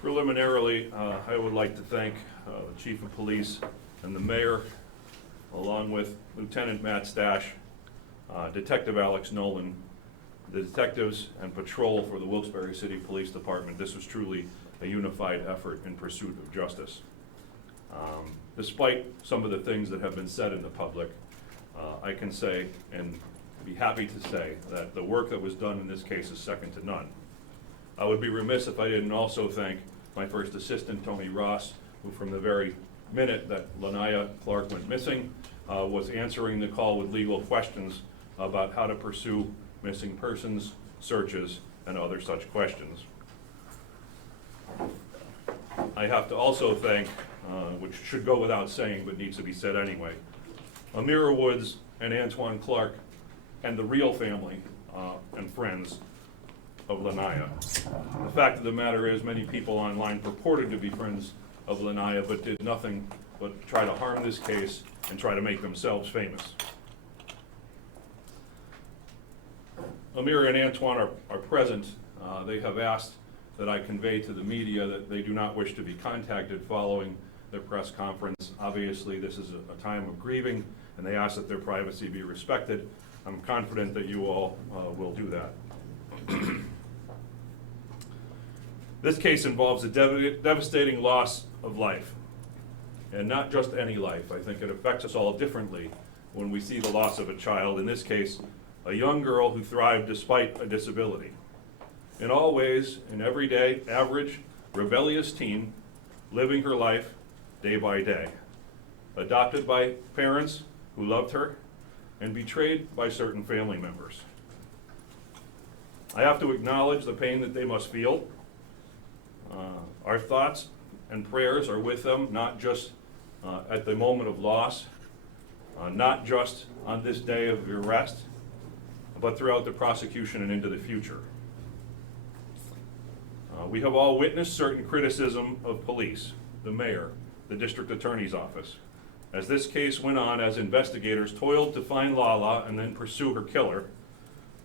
Preliminarily, I would like to thank the Chief of Police and the Mayor, along with Lieutenant Matt Stash, Detective Alex Nolan, the detectives and patrol for the Wilkes-Barre City Police Department. This was truly a unified effort in pursuit of justice. Despite some of the things that have been said in the public, I can say and be happy to say that the work that was done in this case is second to none. I would be remiss if I didn't also thank my first assistant, Tony Ross, who from the very minute that Lanaya Clark went missing was answering the call with legal questions about how to pursue missing persons, searches, and other such questions. I have to also thank, which should go without saying but needs to be said anyway, Amira Woods and Antoine Clark and the real family and friends of Lanaya. The fact of the matter is many people online purported to be friends of Lanaya but did nothing but try to harm this case and try to make themselves famous. Amira and Antoine are present. They have asked that I convey to the media that they do not wish to be contacted following their press conference. Obviously, this is a time of grieving, and they ask that their privacy be respected. I'm confident that you all will do that. This case involves a devastating loss of life, and not just any life. I think it affects us all differently when we see the loss of a child, in this case, a young girl who thrived despite a disability. In all ways, an everyday, average, rebellious teen living her life day by day, adopted by parents who loved her and betrayed by certain family members. I have to acknowledge the pain that they must feel. Our thoughts and prayers are with them, not just at the moment of loss, not just on this day of your arrest, but throughout the prosecution and into the future. We have all witnessed certain criticism of police, the mayor, the district attorney's office, as this case went on as investigators toiled to find Lala and then pursue her killer.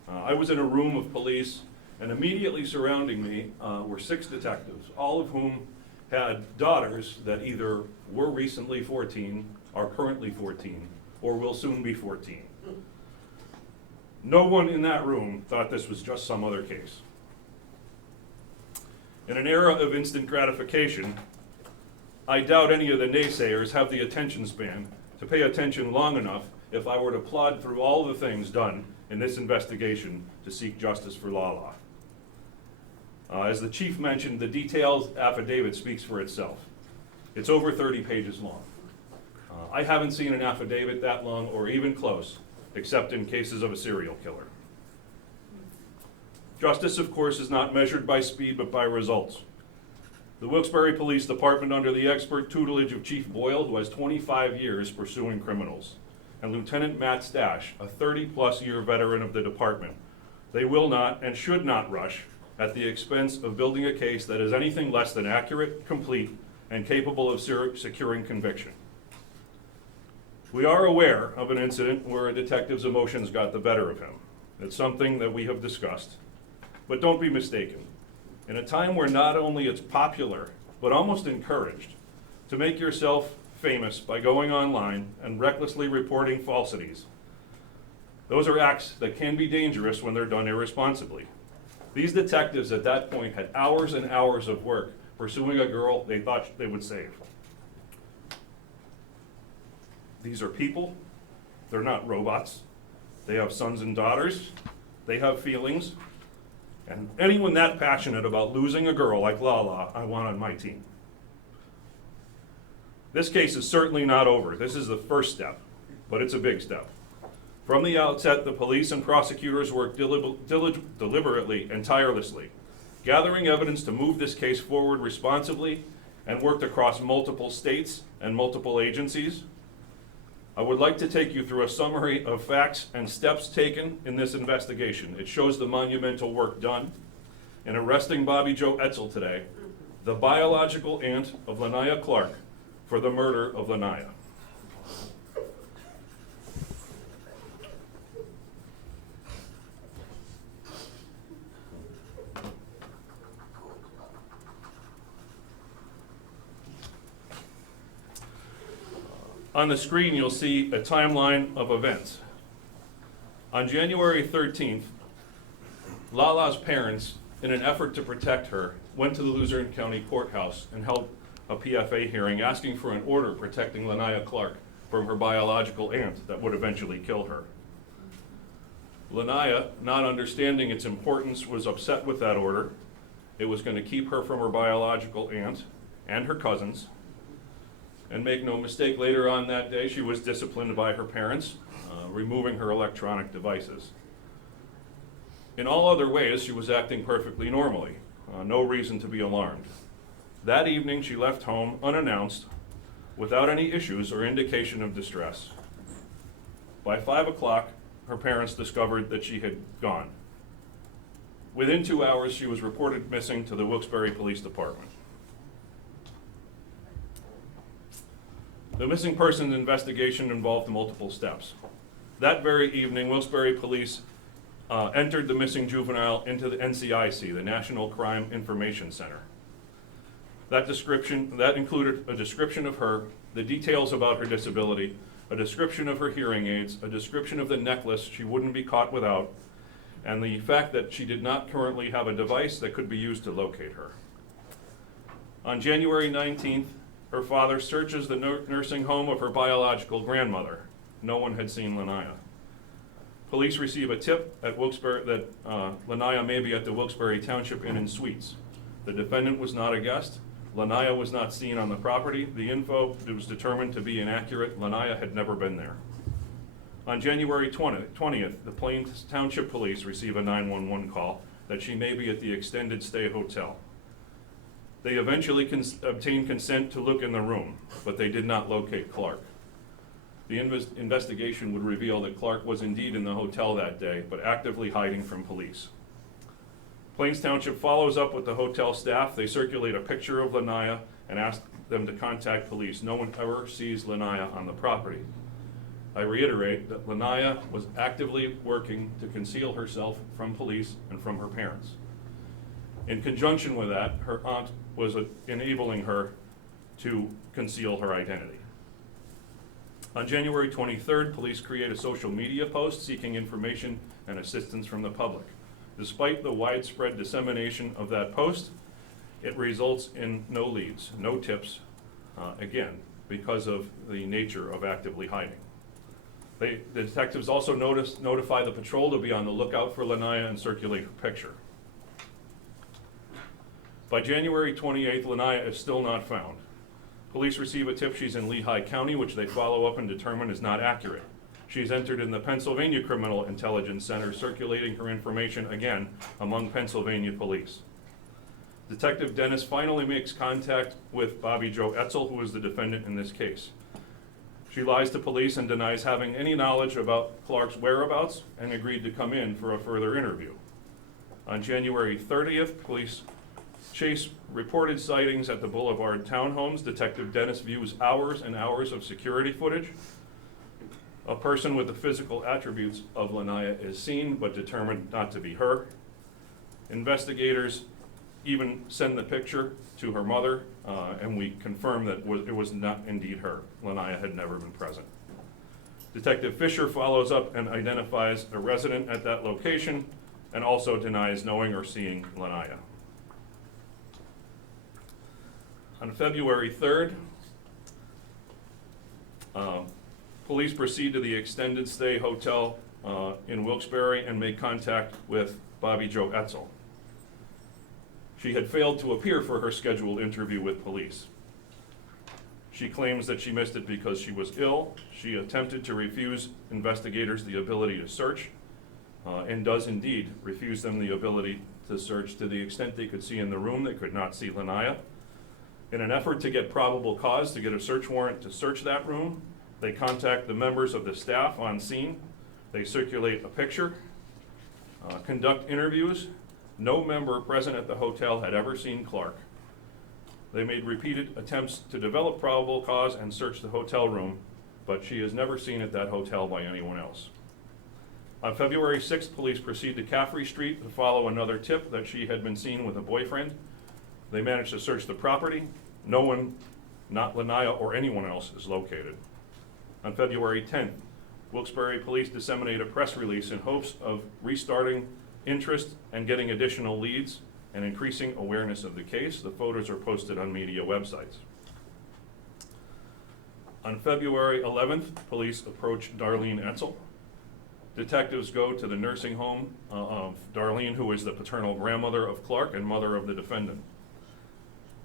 I was in a room of police, and immediately surrounding me were 6 detectives, all of whom had daughters that either were recently 14, are currently 14, or will soon be 14. No one in that room thought this was just some other case. In an era of instant gratification, I doubt any of the naysayers have the attention span to pay attention long enough if I were to plod through all the things done in this investigation to seek justice for Lala. As the chief mentioned, the detailed affidavit speaks for itself. It's over 30 pages long. I haven't seen an affidavit that long or even close, except in cases of a serial killer. Justice, of course, is not measured by speed, but by results. The Wilkes-Barre Police Department, under the expert tutelage of Chief Boyle, who has 25 years pursuing criminals, and Lieutenant Matt Stash, a 30-plus year veteran of the department, they will not and should not rush at the expense of building a case that is anything less than accurate, complete, and capable of securing conviction. We are aware of an incident where a detective's emotions got the better of him. It's something that we have discussed. But don't be mistaken. In a time where not only it's popular, but almost encouraged to make yourself famous by going online and recklessly reporting falsities, those are acts that can be dangerous when they're done irresponsibly. These detectives at that point had hours and hours of work pursuing a girl they thought they would save. These are people. They're not robots. They have sons and daughters. They have feelings. And anyone that passionate about losing a girl like Lala, I want on my team. This case is certainly not over. This is the first step, but it's a big step. From the outset, the police and prosecutors worked deliberately and tirelessly, gathering evidence to move this case forward responsibly, and worked across multiple states and multiple agencies. I would like to take you through a summary of facts and steps taken in this investigation. It shows the monumental work done in arresting Bobby Joe Etzel today, the biological aunt of Lanaya Clark, for the murder of Lanaya. On the screen, you'll see a timeline of events. On January 13th, Lala's parents, in an effort to protect her, went to the Luzerne-County Courthouse and held a PFA hearing asking for an order protecting Lanaya Clark from her biological aunt that would eventually kill her. Lanaya, not understanding its importance, was upset with that order. It was going to keep her from her biological aunt and her cousins. And make no mistake, later on that day, she was disciplined by her parents, removing her electronic devices. In all other ways, she was acting perfectly normally. No reason to be alarmed. That evening, she left home unannounced, without any issues or indication of distress. By 5 o'clock, her parents discovered that she had gone. Within 2 hours, she was reported missing to the Wilkes-Barre Police Department. The missing persons investigation involved multiple steps. That very evening, Wilkes-Barre Police entered the missing juvenile into the NCIC, the National Crime Information Center. That included a description of her, the details about her disability, a description of her hearing aids, a description of the necklace she wouldn't be caught without, and the fact that she did not currently have a device that could be used to locate her. On January 19th, her father searches the nursing home of her biological grandmother. No one had seen Lanaya. Police receive a tip at Wilkes-Barre that Lanaya may be at the Wilkes-Barre Township Inn and Suites. The defendant was not a guest. Lanaya was not seen on the property. The info was determined to be inaccurate. Lanaya had never been there. On January 20th, the Plains Township Police receive a 911 call that she may be at the Extended Stay Hotel. They eventually obtained consent to look in the room, but they did not locate Clark. The investigation would reveal that Clark was indeed in the hotel that day, but actively hiding from police. Plains Township follows up with the hotel staff. They circulate a picture of Lanaya and ask them to contact police. No one ever sees Lanaya on the property. I reiterate that Lanaya was actively working to conceal herself from police and from her parents. In conjunction with that, her aunt was enabling her to conceal her identity. On January 23rd, police create a social media post seeking information and assistance from the public. Despite the widespread dissemination of that post, it results in no leads, no tips, again, because of the nature of actively hiding. The detectives also notify the patrol to be on the lookout for Lanaya and circulate her picture. By January 28th, Lanaya is still not found. Police receive a tip she's in Lehigh County, which they follow up and determine is not accurate. She's entered in the Pennsylvania Criminal Intelligence Center, circulating her information again among Pennsylvania police. Detective Dennis finally makes contact with Bobby Joe Etzel, who is the defendant in this case. She lies to police and denies having any knowledge about Clark's whereabouts and agreed to come in for a further interview. On January 30th, police chase reported sightings at the Boulevard townhomes. Detective Dennis views hours and hours of security footage. A person with the physical attributes of Lanaya is seen, but determined not to be her. Investigators even send the picture to her mother, and we confirm that it was not indeed her. Lanaya had never been present. Detective Fisher follows up and identifies a resident at that location and also denies knowing or seeing Lanaya. On February 3rd, police proceed to the Extended Stay Hotel in Wilkes-Barre and make contact with Bobby Joe Etzel. She had failed to appear for her scheduled interview with police. She claims that she missed it because she was ill. She attempted to refuse investigators the ability to search, and does indeed refuse them the ability to search to the extent they could see in the room. They could not see Lanaya. In an effort to get probable cause to get a search warrant to search that room, they contact the members of the staff on scene. They circulate a picture, conduct interviews. No member present at the hotel had ever seen Clark. They made repeated attempts to develop probable cause and search the hotel room, but she is never seen at that hotel by anyone else. On February 6th, police proceed to Caffrey Street to follow another tip that she had been seen with a boyfriend. They managed to search the property. No one, not Lanaya or anyone else, is located. On February 10th, Wilkes-Barre Police disseminate a press release in hopes of restarting interest and getting additional leads and increasing awareness of the case. The photos are posted on media websites. On February 11th, police approach Darlene Etzel. Detectives go to the nursing home of Darlene, who is the paternal grandmother of Clark and mother of the defendant.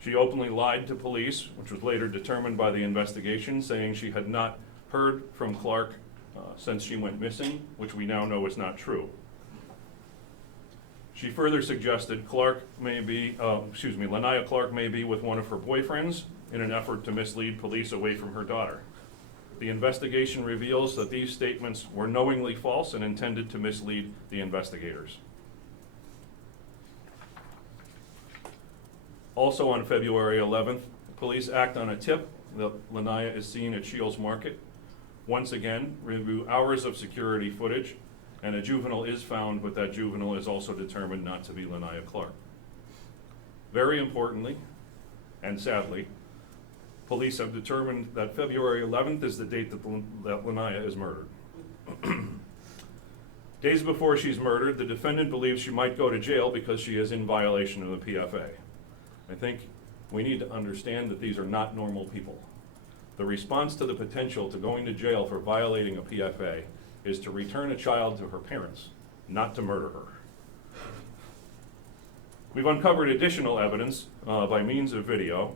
She openly lied to police, which was later determined by the investigation, saying she had not heard from Clark since she went missing, which we now know is not true. She further suggested Lania Clark may be with one of her boyfriends in an effort to mislead police away from her daughter. The investigation reveals that these statements were knowingly false and intended to mislead the investigators. Also on February 11th, police act on a tip that Lania is seen at Shields Market. Once again, review hours of security footage, and a juvenile is found, but that juvenile is also determined not to be Lania Clark. Very importantly, and sadly, police have determined that February 11th is the date that Lania is murdered. Days before she's murdered, the defendant believes she might go to jail because she is in violation of the PFA. I think we need to understand that these are not normal people. The response to the potential to going to jail for violating a PFA is to return a child to her parents, not to murder her. We've uncovered additional evidence by means of video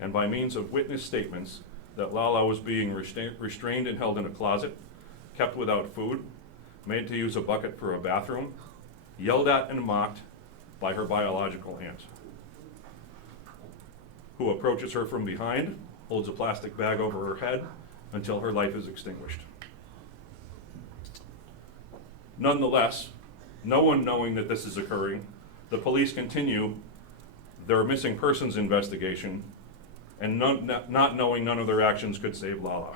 and by means of witness statements that Lala was being restrained and held in a closet, kept without food, made to use a bucket for a bathroom, yelled at and mocked by her biological aunt, who approaches her from behind, holds a plastic bag over her head until her life is extinguished. Nonetheless, no one knowing that this is occurring, the police continue their missing persons investigation, and not knowing none of their actions could save Lala.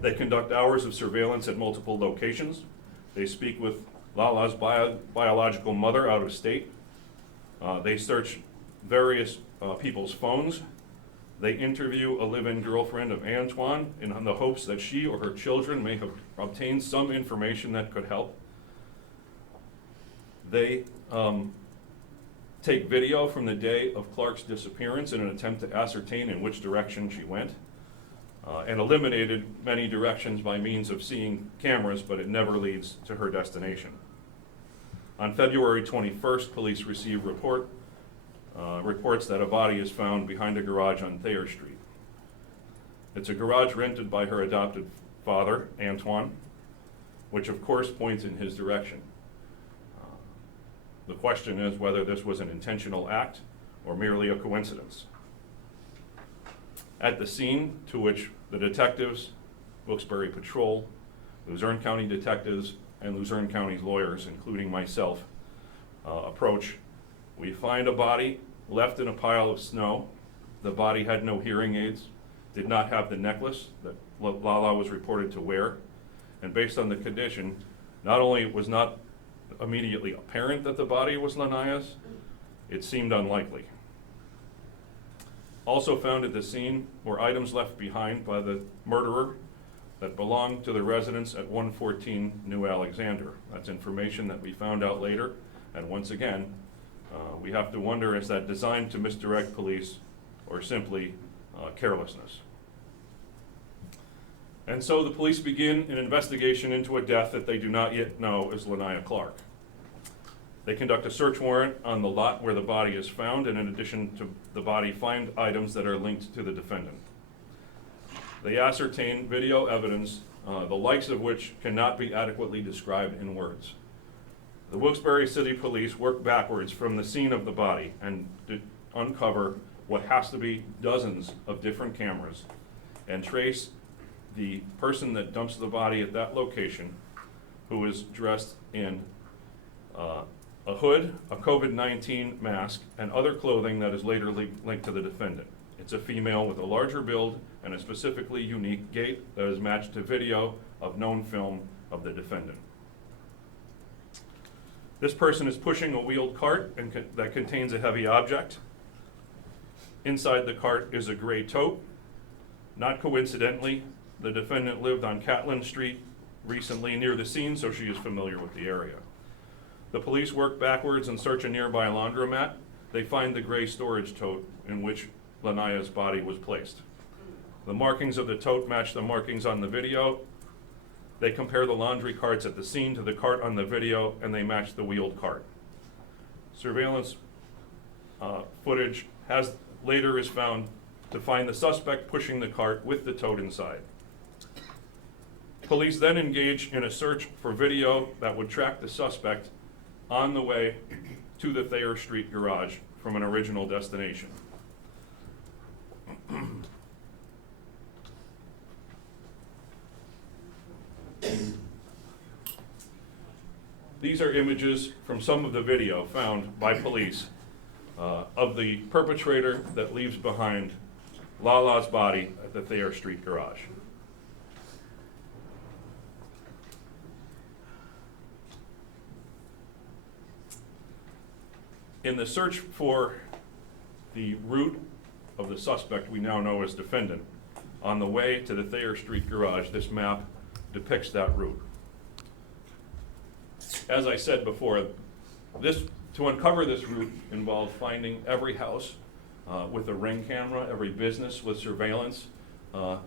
They conduct hours of surveillance at multiple locations. They speak with Lala's biological mother out of state. They search various people's phones. They interview a live-in girlfriend of Antoine in the hopes that she or her children may have obtained some information that could help. They take video from the day of Clark's disappearance in an attempt to ascertain in which direction she went, and eliminated many directions by means of seeing cameras, but it never leads to her destination. On February 21st, police receive reports that a body is found behind a garage on Thayer Street. It's a garage rented by her adopted father, Antoine, which of course points in his direction. The question is whether this was an intentional act or merely a coincidence. At the scene, to which the detectives, Wilkes-Barre Patrol, Luzerne County detectives, and Luzerne County's lawyers, including myself, approach, we find a body left in a pile of snow. The body had no hearing aids, did not have the necklace that Lala was reported to wear, and based on the condition, not only was not immediately apparent that the body was Lania's, it seemed unlikely. Also found at the scene were items left behind by the murderer that belonged to the residents at 114 New Alexander. That's information that we found out later, and once again, we have to wonder, is that designed to misdirect police or simply carelessness? And so the police begin an investigation into a death that they do not yet know is Lania Clark. They conduct a search warrant on the lot where the body is found, and in addition to the body, find items that are linked to the defendant. They ascertain video evidence, the likes of which cannot be adequately described in words. The Wilkes-Barre City Police work backwards from the scene of the body and uncover what has to be dozens of different cameras and trace the person that dumps the body at that location, who is dressed in a hood, a COVID-19 mask, and other clothing that is later linked to the defendant. It's a female with a larger build and a specifically unique gait that is matched to video of known film of the defendant. This person is pushing a wheeled cart that contains a heavy object. Inside the cart is a gray tote Not coincidentally, the defendant lived on Catlin Street recently near the scene, so she is familiar with the area. The police work backwards and search a nearby laundromat. They find the gray storage tote in which Lanaya's body was placed. The markings of the tote match the markings on the video. They compare the laundry carts at the scene to the cart on the video, and they match the wheeled cart. Surveillance footage later is found to find the suspect pushing the cart with the tote inside. Police then engage in a search for video that would track the suspect on the way to the Thayer Street garage from an original destination. These are images from some of the video found by police of the perpetrator that leaves behind Lala's body at the Thayer Street garage. In the search for the route of the suspect we now know as defendant, on the way to the Thayer Street garage, this map depicts that route. As I said before, to uncover this route involved finding every house with a Ring camera, every business with surveillance,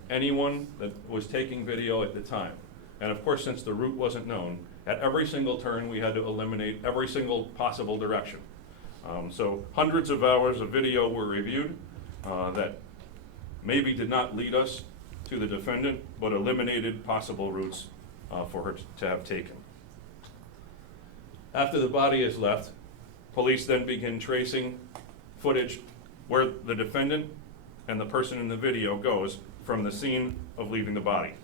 anyone that was taking video at the time. And of course, since the route wasn't known, at every single turn we had to eliminate every single possible direction. So hundreds of hours of video were reviewed that maybe did not lead us to the defendant, but eliminated possible routes for her to have taken. After the body is left, police then begin tracing footage where the defendant and the person in the video goes from the scene of leaving the body.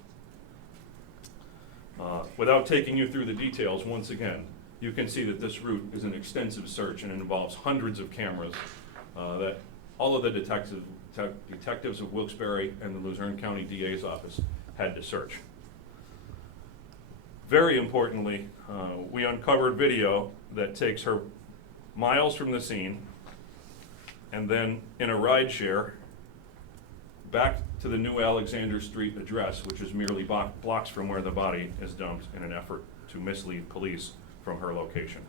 Without taking you through the details, once again, you can see that this route is an extensive search and it involves hundreds of cameras that all of the detectives of Wilkes-Barre and the Luzerne-County DA's office had to search. Very importantly, we uncovered video that takes her miles from the scene and then in a ride share back to the New Alexander Street address, which is merely blocks from where the body is dumped in an effort to mislead police from her location.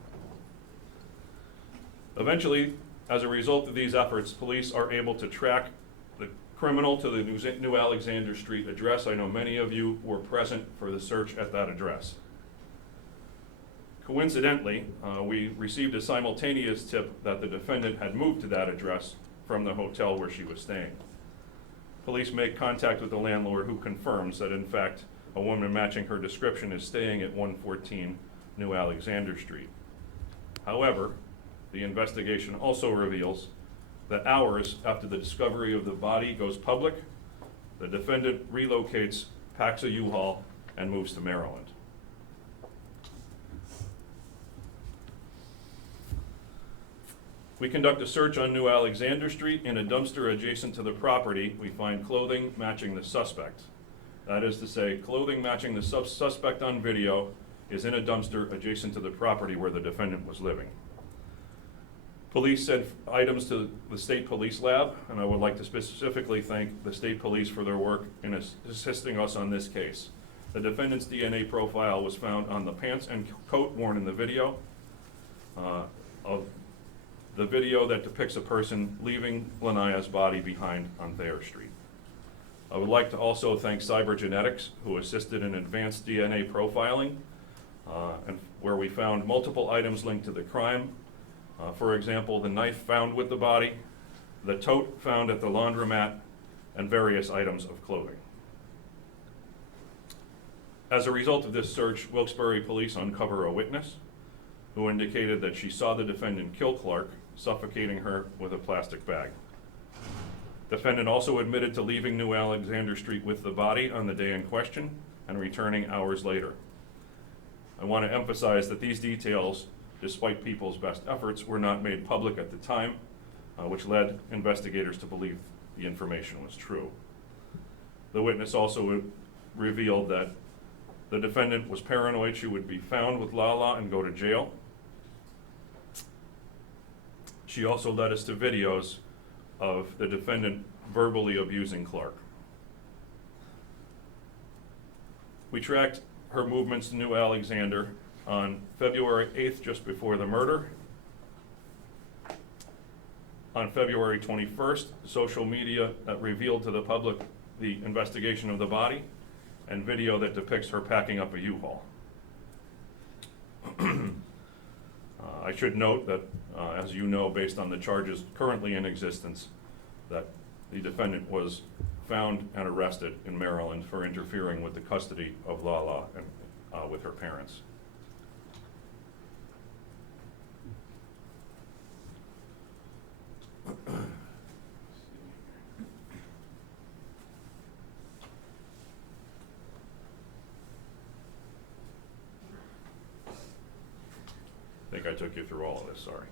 Eventually, as a result of these efforts, police are able to track the criminal to the New Alexander Street address. I know many of you were present for the search at that address. Coincidentally, we received a simultaneous tip that the defendant had moved to that address from the hotel where she was staying. Police make contact with the landlord, who confirms that in fact a woman matching her description is staying at 114 New Alexander Street. However, the investigation also reveals that hours after the discovery of the body goes public, the defendant relocates, packs a U-Haul, and moves to Maryland. We conduct a search on New Alexander Street. In a dumpster adjacent to the property, we find clothing matching the suspect. That is to say, clothing matching the suspect on video is in a dumpster adjacent to the property where the defendant was living. Police sent items to the state police lab, and I would like to specifically thank the state police for their work in assisting us on this case. The defendant's DNA profile was found on the pants and coat worn in the video of the video that depicts a person leaving Lanaya's body behind on Thayer Street. I would like to also thank Cybergenetics, who assisted in advanced DNA profiling, and where we found multiple items linked to the crime. For example, the knife found with the body, the tote found at the laundromat, and various items of clothing. As a result of this search, Wilkes-Barre police uncover a witness who indicated that she saw the defendant kill Clark, suffocating her with a plastic bag. Defendant also admitted to leaving New Alexander Street with the body on the day in question and returning hours later. I want to emphasize that these details, despite people's best efforts, were not made public at the time, which led investigators to believe the information was true. The witness also revealed that the defendant was paranoid she would be found with Lala and go to jail. She also led us to videos of the defendant verbally abusing Clark. We tracked her movements to New Alexander on February 8th, just before the murder. On February 21st, social media revealed to the public the investigation of the body and video that depicts her packing up a U-Haul. I should note that, as you know, based on the charges currently in existence, that the defendant was found and arrested in Maryland for interfering with the custody of Lala and with her parents. I think I took you through all of this, sorry.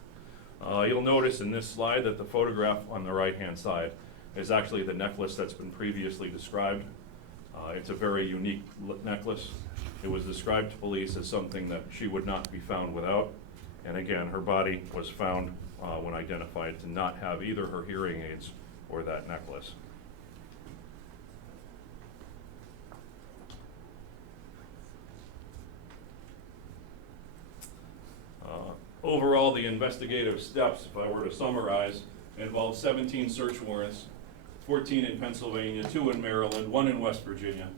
You'll notice in this slide that the photograph on the right-hand side is actually the necklace that's been previously described. It's a very unique necklace. It was described to police as something that she would not be found without. And again, her body was found when identified to not have either her hearing aids or that necklace. Overall, the investigative steps, if I were to summarize, involved 17 search warrants, 14 in Pennsylvania, 2 in Maryland, 1 in West Virginia.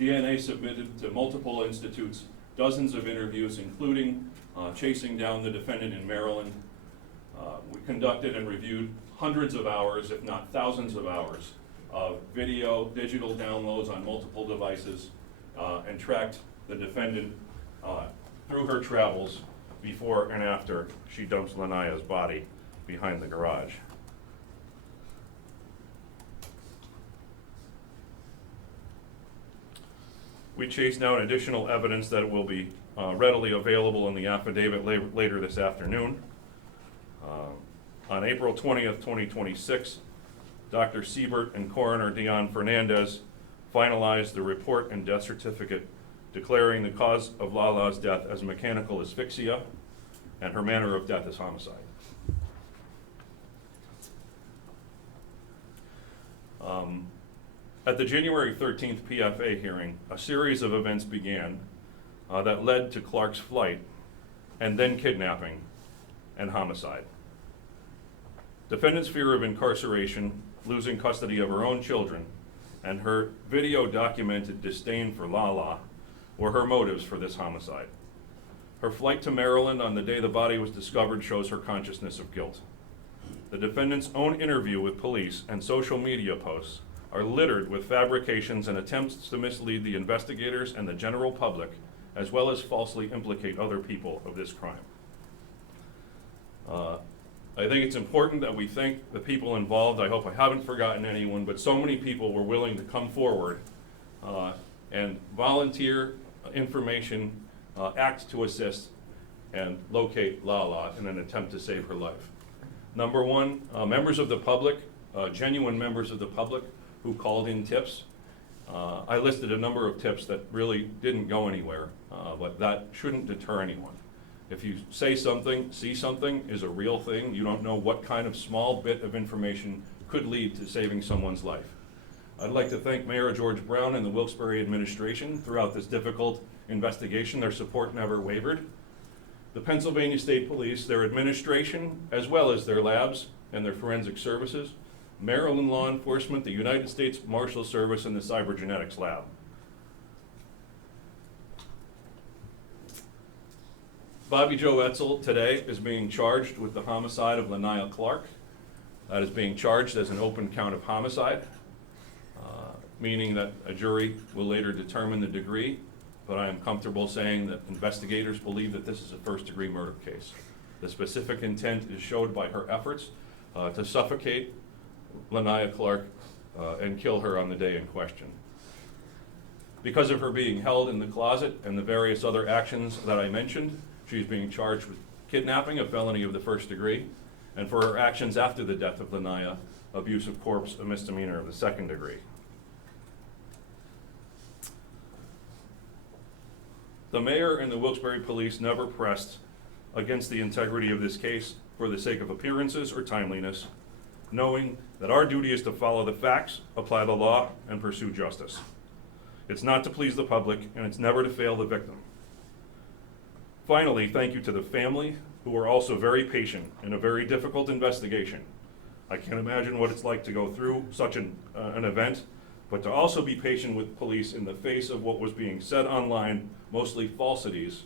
DNA submitted to multiple institutes, dozens of interviews, including chasing down the defendant in Maryland. We conducted and reviewed hundreds of hours, if not thousands of hours, of video, digital downloads on multiple devices, and tracked the defendant through her travels before and after she dumps Lanaya's body behind the garage. We chased down additional evidence that will be readily available in the affidavit later this afternoon. On April 20th, 2026, Dr. Siebert and Coroner Dion Fernandez finalized the report and death certificate declaring the cause of Lala's death as mechanical asphyxia and her manner of death as homicide. At the January 13th PFA hearing, a series of events began that led to Clark's flight and then kidnapping and homicide. Defendant's fear of incarceration, losing custody of her own children, and her video-documented disdain for Lala were her motives for this homicide. Her flight to Maryland on the day the body was discovered shows her consciousness of guilt. The defendant's own interview with police and social media posts are littered with fabrications and attempts to mislead the investigators and the general public, as well as falsely implicate other people of this crime. I think it's important that we thank the people involved. I hope I haven't forgotten anyone, but so many people were willing to come forward and volunteer information, act to assist, and locate Lala in an attempt to save her life. Number one, members of the public, genuine members of the public who called in tips. I listed a number of tips that really didn't go anywhere, but that shouldn't deter anyone. If you say something, see something is a real thing. You don't know what kind of small bit of information could lead to saving someone's life. I'd like to thank Mayor George Brown and the Wilkes-Barre administration throughout this difficult investigation. Their support never wavered. The Pennsylvania State Police, their administration, as well as their labs and their forensic services, Maryland law enforcement, the United States Marshal Service, and the Cybergenetics Lab. Bobby Joe Etzel today is being charged with the homicide of Lanaya Clark. That is being charged as an open count of homicide, meaning that a jury will later determine the degree, but I am comfortable saying that investigators believe that this is a first-degree murder case. The specific intent is showed by her efforts to suffocate Lanaya Clark and kill her on the day in question. Because of her being held in the closet and the various other actions that I mentioned, she's being charged with kidnapping, a felony of the first degree, and for her actions after the death of Lanaya, abuse of corpse, a misdemeanor of the second degree. The mayor and the Wilkes-Barre police never pressed against the integrity of this case for the sake of appearances or timeliness, knowing that our duty is to follow the facts, apply the law, and pursue justice. It's not to please the public, and it's never to fail the victim. Finally, thank you to the family, who were also very patient in a very difficult investigation. I can't imagine what it's like to go through such an event, but to also be patient with police in the face of what was being said online, mostly falsities,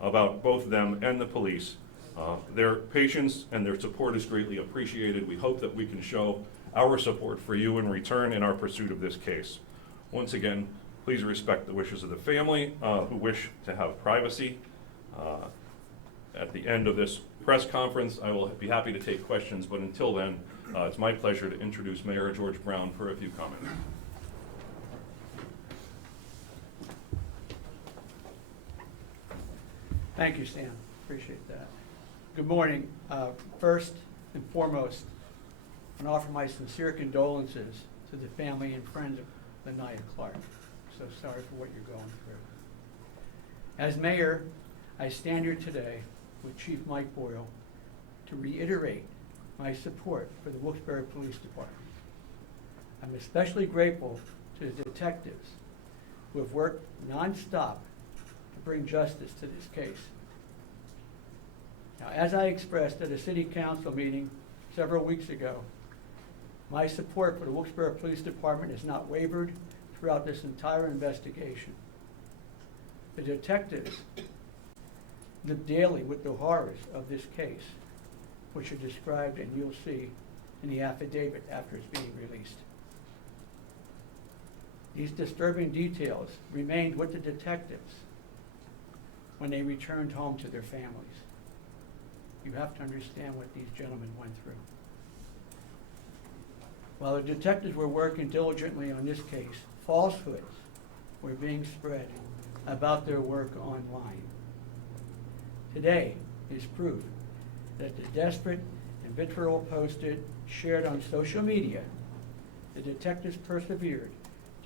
about both them and the police. Their patience and their support is greatly appreciated. We hope that we can show our support for you in return in our pursuit of this case. Once again, please respect the wishes of the family who wish to have privacy. At the end of this press conference, I will be happy to take questions, but until then, it's my pleasure to introduce Mayor George Brown for a few comments. Thank you, Stan. Appreciate that. Good morning. First and foremost, I want to offer my sincere condolences to the family and friends of Lanaya Clark. So sorry for what you're going through. As mayor, I stand here today with Chief Mike Boyle to reiterate my support for the Wilkes-Barre Police Department. I'm especially grateful to the detectives who have worked nonstop to bring justice to this case. Now, as I expressed at a city council meeting several weeks ago, my support for the Wilkes-Barre Police Department has not wavered throughout this entire investigation. The detectives live daily with the horrors of this case, which are described and you'll see in the affidavit after it's being released. These disturbing details remained with the detectives when they returned home to their families. You have to understand what these gentlemen went through. While the detectives were working diligently on this case, falsehoods were being spread about their work online. Today is proof that the desperate and vitriol posted, shared on social media, the detectives persevered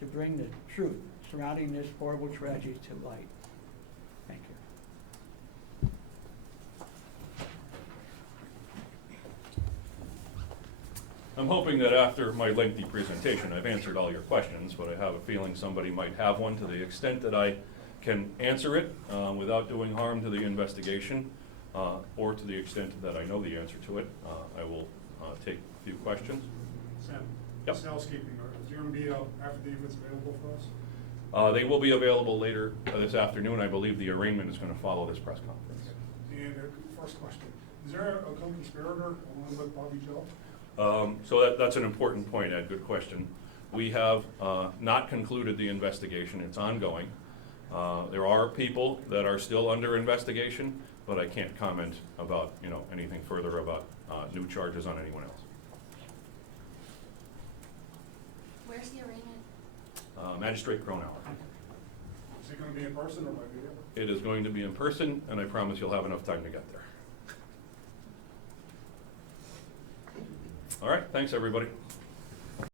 to bring the truth surrounding this horrible tragedy to light. Thank you. I'm hoping that after my lengthy presentation, I've answered all your questions, but I have a feeling somebody might have one. To the extent that I can answer it without doing harm to the investigation, or to the extent that I know the answer to it, I will take a few questions. Sam, Yep. just housekeeping, is there going to be affidavits available for us? They will be available later this afternoon. I believe the arraignment is going to follow this press conference. And first question, is there a co-conspirator along with Bobby Joe? So that's an important point, Ed. Good question. We have not concluded the investigation. It's ongoing. There are people that are still under investigation, but I can't comment about anything further about new charges on anyone else. Where's the arraignment? Magistrate Cronauer. Is it going to be in person or by video? It is going to be in person, and I promise you'll have enough time to get there. All right, thanks everybody.